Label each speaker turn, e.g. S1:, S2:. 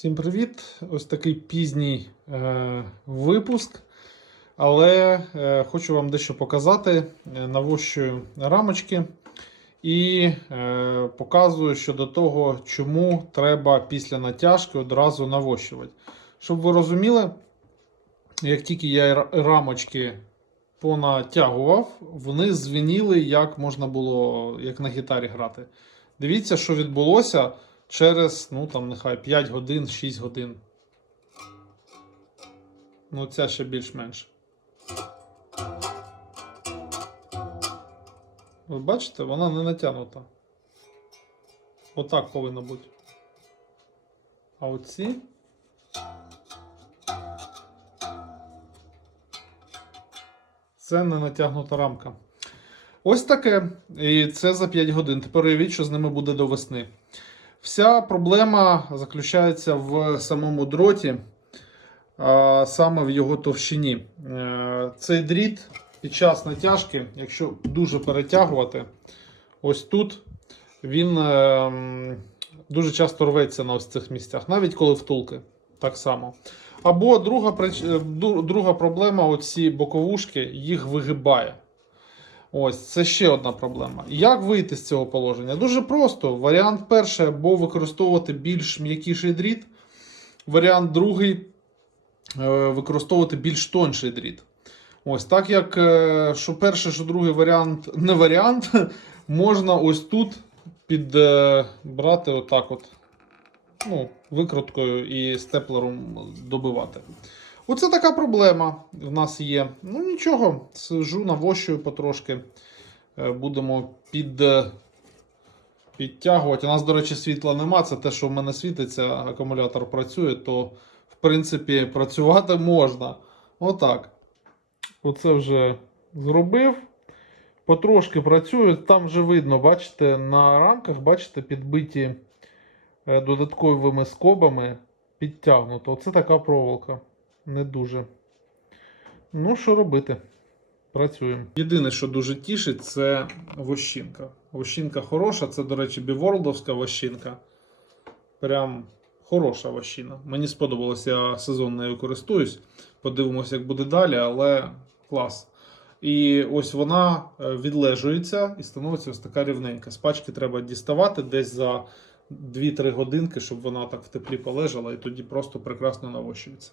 S1: Всім привіт! Ось такий пізній е, випуск. Але е, хочу вам дещо показати. Е, Навощую рамочки і е, показую щодо того, чому треба після натяжки одразу навощувати. Щоб ви розуміли, як тільки я рамочки понатягував, вони звеніли, як можна було як на гітарі грати. Дивіться, що відбулося через, ну там нехай 5 годин, 6 годин. Ну, ця ще більш-менш. Ви бачите, вона не натягнута. Отак повинно бути. А оці. Це не натягнута рамка. Ось таке. І це за 5 годин. Тепер уявіть, що з ними буде до весни. Вся проблема заключається в самому дроті, саме в його товщині. Е, Цей дріт під час натяжки, якщо дуже перетягувати, ось тут він е, дуже часто рветься на ось цих місцях, навіть коли втулки. Так само. Або друга, е, друга проблема: оці боковушки їх вигибає. Ось це ще одна проблема. Як вийти з цього положення? Дуже просто. Варіант перший, або використовувати більш м'якіший дріт. Варіант другий е, використовувати більш тонший дріт. Ось так як е, що перший, що другий варіант не варіант, можна ось тут підбрати отак от. Ну, викруткою і степлером добивати. Оце така проблема в нас є. Ну нічого, сижу, навощую потрошки. Е, Будемо під, е, підтягувати. У нас, до речі, світла нема. Це те, що в мене світиться, акумулятор працює, то в принципі працювати можна. Отак. Оце вже зробив. Потрошки працюю. Там вже видно, бачите, на рамках, бачите, підбиті е, додатковими скобами підтягнуто. Оце така проволока. Не дуже. Ну, що робити? Працюємо. Єдине, що дуже тішить, це вощинка. Вощинка хороша, це, до речі, біворлдовська вощинка. Прям хороша вощина. Мені сподобалось, я сезон нею користуюсь. Подивимося, як буде далі, але клас. І ось вона е, відлежується і становиться ось така рівненька. З пачки треба діставати десь за 2-3 годинки, щоб вона так в теплі полежала, і тоді просто прекрасно навощується.